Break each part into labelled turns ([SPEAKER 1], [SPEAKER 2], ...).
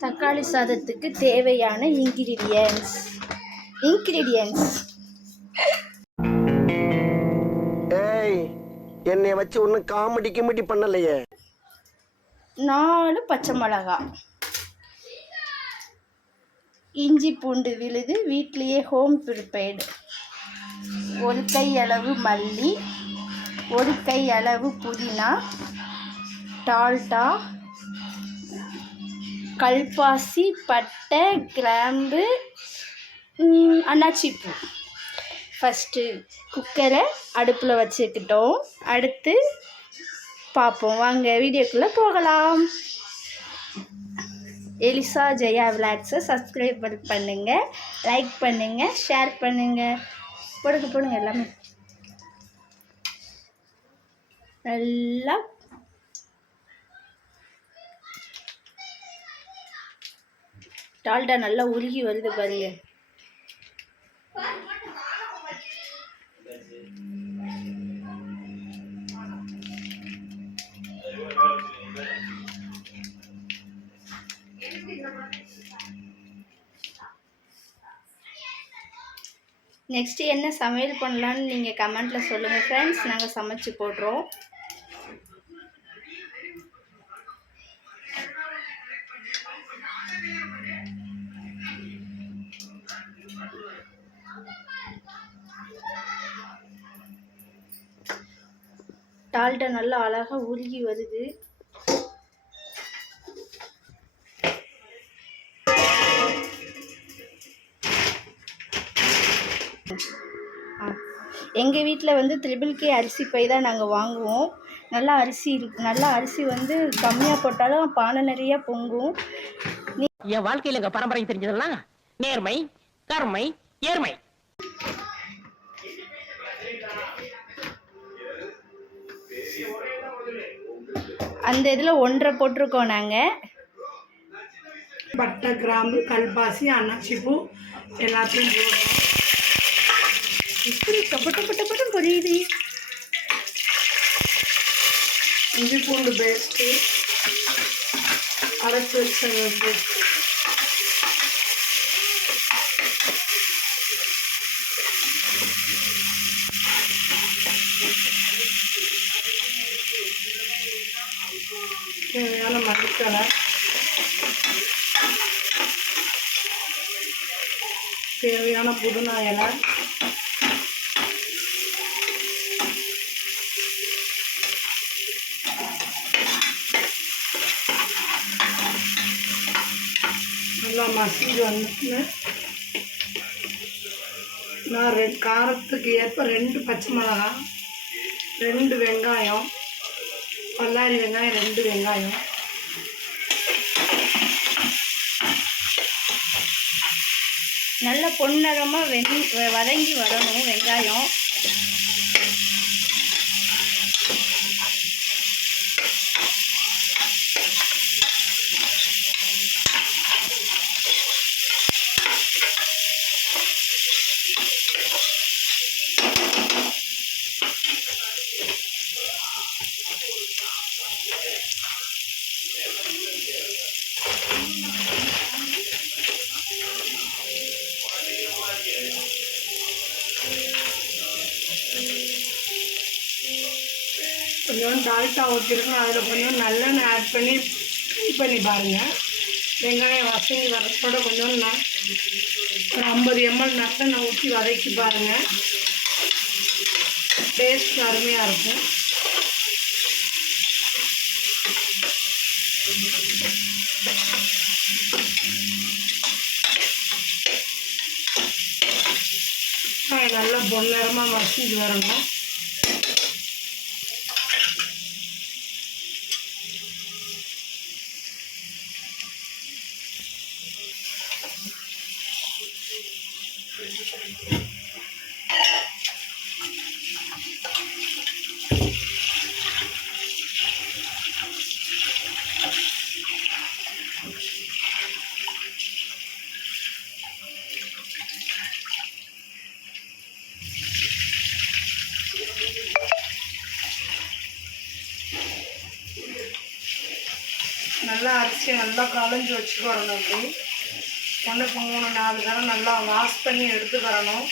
[SPEAKER 1] தக்காளி சாதத்துக்கு தேவையான இன்கிரீடியன்ஸ் இன்கிரீடியன்ஸ்
[SPEAKER 2] ஏய் என்னை வச்சு ஒன்றும் காமெடி கிமெடி பண்ணலையே.
[SPEAKER 1] நாலு பச்சை மிளகா. இஞ்சி பூண்டு விழுது வீட்லேயே ஹோம் ப்ரிப்பேர்டு ஒரு கை அளவு மல்லி ஒரு கை அளவு புதினா டால்டா கல்பாசி பட்டை கிராம்பு ம், அன்னாச்சிப்பூ ஃபஸ்ட்டு குக்கரை அடுப்பில் வச்சுக்கிட்டோம். அடுத்து பார்ப்போம். வாங்க வீடியோக்குள்ளே போகலாம். எலிசா ஜெயா விளாக்ஸை சப்ஸ்கிரைப் பண்ணுங்கள் லைக் பண்ணுங்கள் ஷேர் பண்ணுங்கள் போடுங்க போடுங்க எல்லாமே. நல்லா டால்டா நல்லா உருகி வருது பாருங்க. நெக்ஸ்ட்டு என்ன சமையல் பண்ணலான்னு நீங்கள் கமெண்ட்டில் சொல்லுங்கள் ஃப்ரெண்ட்ஸ் நாங்கள் சமைச்சு போடுறோம். டால்டா நல்லா அழகாக உருகி வருது. எங்கள் வீட்டில் வந்து த்ரிபிள் கே அரிசி பை தான் நாங்கள் வாங்குவோம். நல்லா அரிசி இருக்கு. நல்லா அரிசி வந்து கம்மியாக போட்டாலும் பானை நிறைய பொங்கும்.
[SPEAKER 3] என் வாழ்க்கையில் எங்கள் பரம்பரை தெரிஞ்சதெல்லாம் நேர்மை கருமை ஏர்மை
[SPEAKER 1] அந்த இதில் ஒன்றரை போட்டிருக்கோம் நாங்கள்
[SPEAKER 4] பட்டை கிராம்பு கல்பாசி அன்னாச்சிப்பூ எல்லாத்தையும் போடுறோம்.
[SPEAKER 1] இப்படி கப்பட்ட பட்ட பட்டம் பொரியுது.
[SPEAKER 4] இஞ்சி பூண்டு பேஸ்ட்டு அரைச்சி வச்ச பேஸ்ட் தேவையான மல்லித்தலை தேவையான புதினா இலை. நல்லா மசிஞ்சு வந்துட்டு நான் ரெ காரத்துக்கு ஏற்ப ரெண்டு பச்சை மிளகா ரெண்டு வெங்காயம் பல்லாரி வெங்காயம் ரெண்டு வெங்காயம்.
[SPEAKER 1] நல்ல பொன்னரமாக வெந் வ- வதங்கி வரணும் வெங்காயம்.
[SPEAKER 4] கொஞ்சம் ஊற்றிருக்கோம் அதில் கொஞ்சம் நல்லெண்ணெய் ஆட் பண்ணி ஃப்ரை பண்ணி பாருங்கள் வெங்காயம் வசங்கி வரத்தோட கொஞ்சம் நான் ஒரு ஐம்பது எம்எல் நல்லெண்ணெய் ஊற்றி வதக்கி பாருங்கள் டேஸ்ட் அருமையாக இருக்கும். நல்லா பொன்னிறமாக மசிஞ்சு வரணும். நல்லா அரிசியை நல்லா களைஞ்சி வச்சுட்டு வரணும் அப்படி. ஒன்றுக்கு மூணு நாலு தரம் நல்லா வாஷ் பண்ணி எடுத்துக்கிறணும்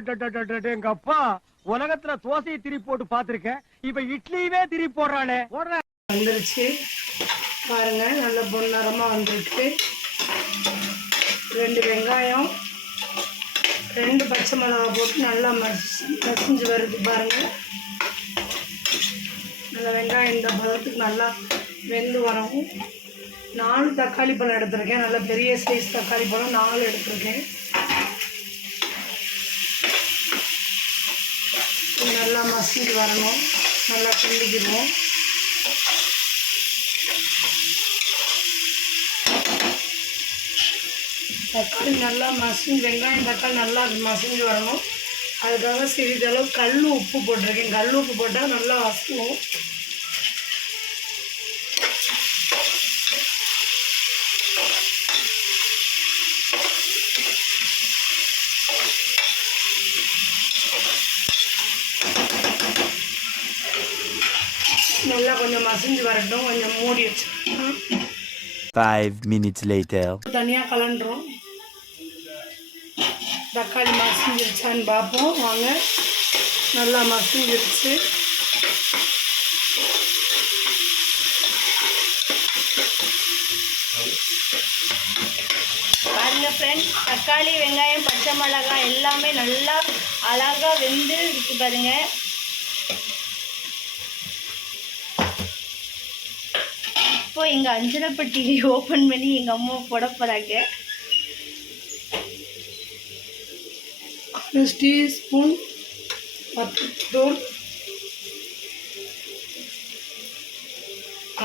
[SPEAKER 5] எங்க அப்பா உலகத்துல தோசையை திரி போட்டு பாத்திருக்கேன் இப்ப இட்லியுமே திரி போடுறானே
[SPEAKER 4] வந்துருச்சு பாருங்க நல்ல பொன்னரமாக வந்துருச்சு ரெண்டு வெங்காயம் ரெண்டு பச்சை மிளகா போட்டு நல்லா மசி மசிஞ்சு வருது பாருங்க. நல்ல வெங்காயம் இந்த பதத்துக்கு நல்லா வெந்து வரவும். நாலு தக்காளி பழம் எடுத்திருக்கேன். நல்ல பெரிய சைஸ் தக்காளி பழம் நாலு எடுத்திருக்கேன் இது நல்லா மசிஞ்சு வரணும். நல்லா கிண்டிக்கிடுவோம் தக்காளி நல்லா மசிஞ்சு வெங்காயம் தக்காளி நல்லா மசிஞ்சு வரணும். அதுக்காக சிறிதளவு கல் உப்பு போட்டிருக்கேன். கல் உப்பு போட்டால் நல்லா வசணும் நல்லா கொஞ்சம் மசிஞ்சு வரட்டும் கொஞ்சம் மூடி வச்சுக்கலாம்
[SPEAKER 6] Five minutes later.
[SPEAKER 4] தனியாக கலண்டுரும் தக்காளி மசிஞ்சிருச்சான்னு பார்ப்போம். வாங்க. நல்லா மசிஞ்சிருச்சு.
[SPEAKER 1] பாருங்க ஃப்ரெண்ட்ஸ் தக்காளி வெங்காயம் பச்சை மிளகாய் எல்லாமே நல்லா அழகாக வெந்து இருக்கு பாருங்க. இப்போ எங்கள் அஞ்சனப்பட்டி ஓப்பன் பண்ணி எங்கள் அம்மா போட போகிறாங்க
[SPEAKER 4] ஒரு டீஸ்பூன் பத்துத்தூள்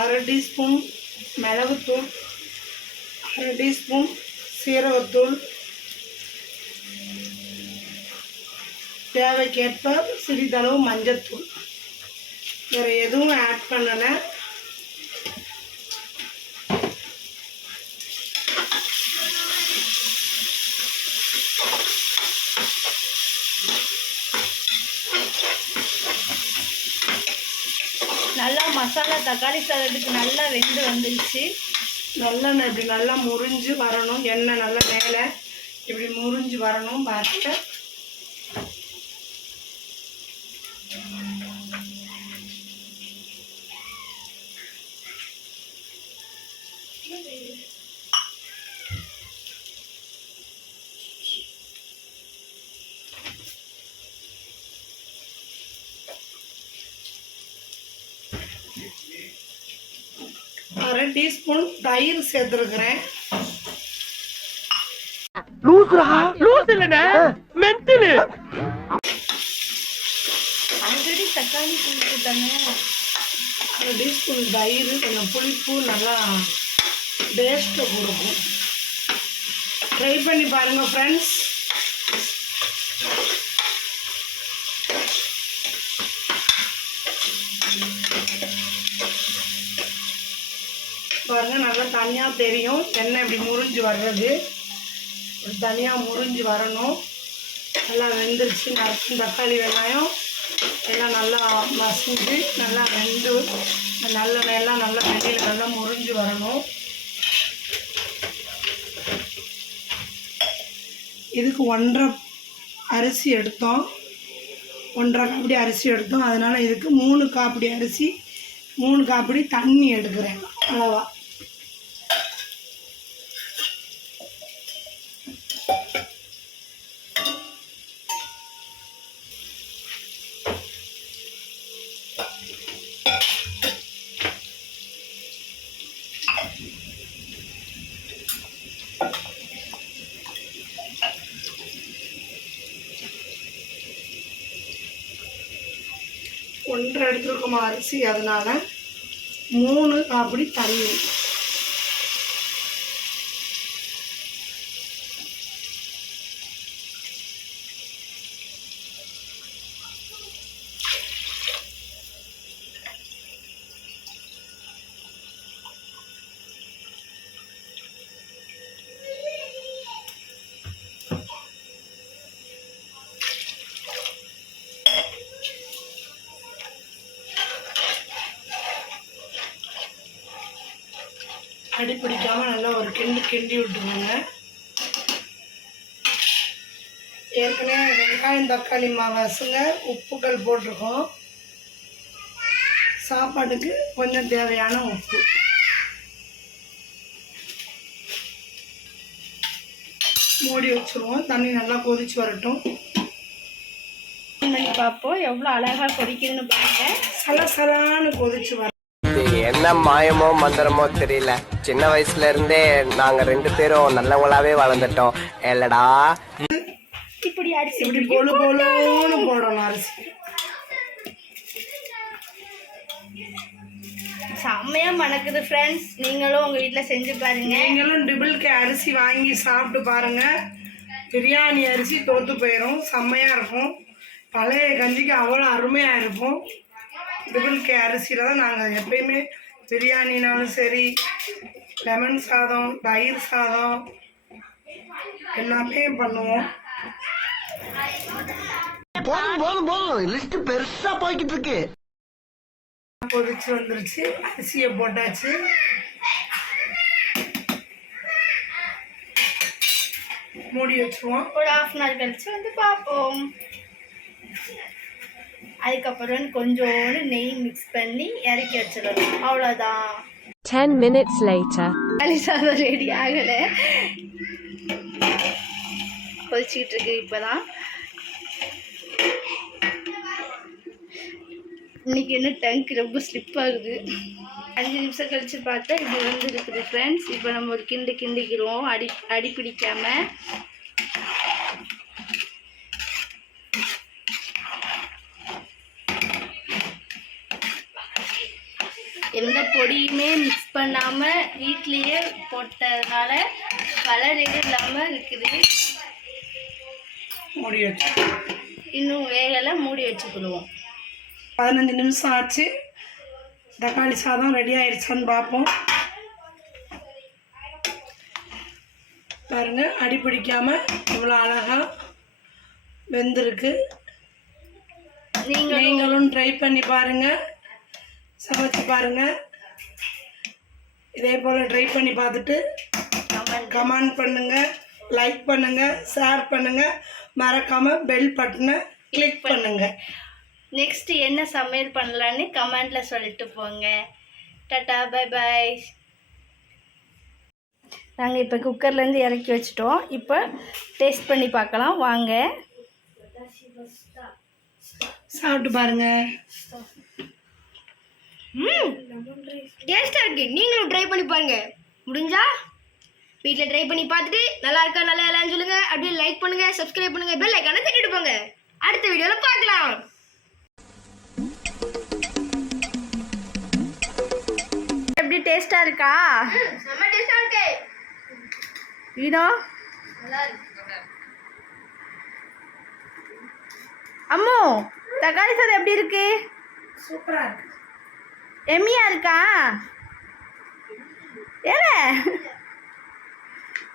[SPEAKER 4] அரை டீஸ்பூன் மிளகுத்தூள். அரை டீஸ்பூன் சீரகத்தூள். தேவைக்கேற்ப சிறிதளவு மஞ்சத்தூள். வேறு எதுவும் ஆட் பண்ணலை
[SPEAKER 1] நல்லா மசாலா தக்காளி சாதத்துக்கு நல்லா வெந்து வந்துருச்சு.
[SPEAKER 4] நல்லெண்ணெய் இப்படி நல்லா முறிஞ்சு வரணும். எண்ணெய் நல்லா மேலே இப்படி முறிஞ்சு வரணும். பாருங்க. அரை டீஸ்பூன் தயிர் சேர்த்துருக்குறேன்.
[SPEAKER 3] லூஸ் இல்லனே மென்டலு
[SPEAKER 1] ஆல்ரெடி தக்காளி தானே.
[SPEAKER 4] அரை டீஸ்பூன் தயிர் கொஞ்சம் புளிப்பு நல்லா டேஸ்ட்டை கொடுக்கும் ட்ரை பண்ணி பாருங்கள் ஃப்ரெண்ட்ஸ் பாருங்க நல்லா தனியாக தெரியும். எண்ணெய் இப்படி முறிஞ்சு வர்றது. இப்படி தனியாக முறிஞ்சு வரணும். நல்லா வெந்துருச்சு. நறுக்கும் தக்காளி வெங்காயம். எல்லாம் நல்லா மசிஞ்சு நல்லா வெந்து நல்ல எல்லாம் நல்லா வெளியில் நல்லா முறிஞ்சு வரணும். இதுக்கு ஒன்றரை அரிசி எடுத்தோம். ஒன்றரை காப்படி அரிசி எடுத்தோம். அதனால் இதுக்கு மூணு காப்படி அரிசி மூணு காப்படி தண்ணி எடுக்கிறேன். அளவாக ஒன்றரை எடுத்துருக்கோமா அரிசி அதனால் மூணு அப்படி தண்ணி அடி பிடிக்காம நல்லா ஒரு கிண்டு கிண்டி விட்டுருங்க. ஏற்கனவே வெங்காயம் தக்காளி மாவு அசுங்க உப்புக்கள் போட்டிருக்கோம். சாப்பாட்டுக்கு கொஞ்சம் தேவையான உப்பு. மூடி வச்சுருவோம். தண்ணி நல்லா கொதிச்சு வரட்டும்.
[SPEAKER 1] பண்ணி பார்ப்போம். எவ்வளோ அழகாக கொதிக்குதுன்னு பாருங்க.
[SPEAKER 4] சலசலான்னு கொதிச்சு வர
[SPEAKER 7] என்ன மாயமோ மந்திரமோ தெரியல. சின்ன வயசுல இருந்தே நாங்க ரெண்டு பேரும் நல்லவங்களாவே வளர்ந்துட்டோம். இல்லடா
[SPEAKER 1] இப்படி அரிசி
[SPEAKER 4] இப்படி பொழு பொழுன்னு போடணும் அரிசி.
[SPEAKER 1] செம்மையா மணக்குது ஃப்ரெண்ட்ஸ் நீங்களும் உங்க வீட்ல செஞ்சு பாருங்க.
[SPEAKER 4] நீங்களும் டிபிள்கே அரிசி வாங்கி சாப்பிட்டு பாருங்க. பிரியாணி அரிசி தோத்து போயிடும் செம்மையா இருக்கும். பழைய கஞ்சிக்கு அவ்வளோ அருமையா இருக்கும். டிபிள்கே அரிசியில தான் நாங்கள் எப்பயுமே பிரியாணினாலும் சரி லெமன் சாதம் தயிர் சாதம் எல்லாமே பண்ணுவோம்.
[SPEAKER 2] போதும் போதும் போதும். லிஸ்ட் பெருசா போய்கிட்டு இருக்கு.
[SPEAKER 4] கொதிச்சு வந்துருச்சு. அரிசியை போட்டாச்சு. மூடி வச்சுருவோம்.
[SPEAKER 1] ஒரு ஹாஃப் அன் ஹவர் கழிச்சு வந்து பார்ப்போம். அதுக்கப்புறம் கொஞ்சோண்டு நெய் மிக்ஸ் பண்ணி இறக்கி வச்சிடணும். அவ்வளோதான்
[SPEAKER 8] 10 minutes later.
[SPEAKER 1] களி சாதம் ரெடி ஆகலை. கொதிச்சுக்கிட்டு இருக்கு இப்போதான். இன்னைக்கு என்ன டங்க் ரொம்ப ஸ்லிப் ஆகுது. அஞ்சு நிமிஷம் கழிச்சு பார்த்தா இது வந்து இருக்குது ஃப்ரெண்ட்ஸ் இப்போ நம்ம ஒரு கிண்டு கிண்டிக்கிறோம். அடி அடி பிடிக்காம எந்த பொடியுமே மிக்ஸ் பண்ணாமல் வீட்லேயே போட்டதுனால கலர் இல்லாமல் இருக்குது.
[SPEAKER 4] மூடி வச்சு.
[SPEAKER 1] இன்னும் வேகலை மூடி வச்சுக்கிடுவோம்.
[SPEAKER 4] பதினஞ்சு நிமிஷம் ஆச்சு. தக்காளி சாதம் ரெடி ஆயிடுச்சான்னு பார்ப்போம். பாருங்க அடி பிடிக்காம இவ்வளோ அழகா வெந்திருக்கு.
[SPEAKER 1] நீங்கள்
[SPEAKER 4] நீங்களும் ட்ரை பண்ணி பாருங்க. சமைச்சு பாருங்க. இதே போல் ட்ரை பண்ணி பார்த்துட்டு கமெண்ட் பண்ணுங்க லைக் பண்ணுங்க ஷேர் பண்ணுங்க. மறக்காம பெல் பட்டனை கிளிக் பண்ணுங்க.
[SPEAKER 1] நெக்ஸ்ட் என்ன சமையல் பண்ணலான்னு கமெண்ட்ல சொல்லிட்டு போங்க. டாட்டா பை பாய் நாங்கள் இப்போ குக்கர்லேருந்து இறக்கி வச்சிட்டோம். இப்போ டேஸ்ட் பண்ணி பார்க்கலாம். வாங்க.
[SPEAKER 4] சாப்பிட்டு பாருங்க.
[SPEAKER 9] ம். டேஸ்ட்டாக இருக்குது நீங்களும் ட்ரை பண்ணி பாருங்க. முடிஞ்சா? வீட்டில் ட்ரை பண்ணி பார்த்துட்டு நல்லா இருக்கா நல்லா இல்லைன்னு சொல்லுங்கள் அப்படியே லைக் பண்ணுங்கள் சப்ஸ்கிரைப் பண்ணுங்கள் பெல் ஐக்கான தட்டிட்டு போங்க. அடுத்த வீடியோவில் பார்க்கலாம்.
[SPEAKER 1] எப்படி டேஸ்ட்டாக இருக்கா?
[SPEAKER 9] செம்ம டேஸ்ட்டாக இருக்கு.
[SPEAKER 1] வீணோ அம்மு தக்காளி சாதம் எப்படி இருக்கு?
[SPEAKER 4] சூப்பராக இருக்கு.
[SPEAKER 1] எம்மியா இருக்கா? ஏல?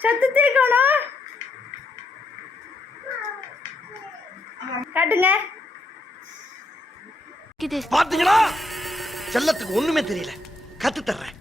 [SPEAKER 1] சத்து தீக்கணும் காட்டுங்க.
[SPEAKER 2] பாத்தீங்களா? செல்லத்துக்கு ஒண்ணுமே தெரியல. கத்து தர்றேன்.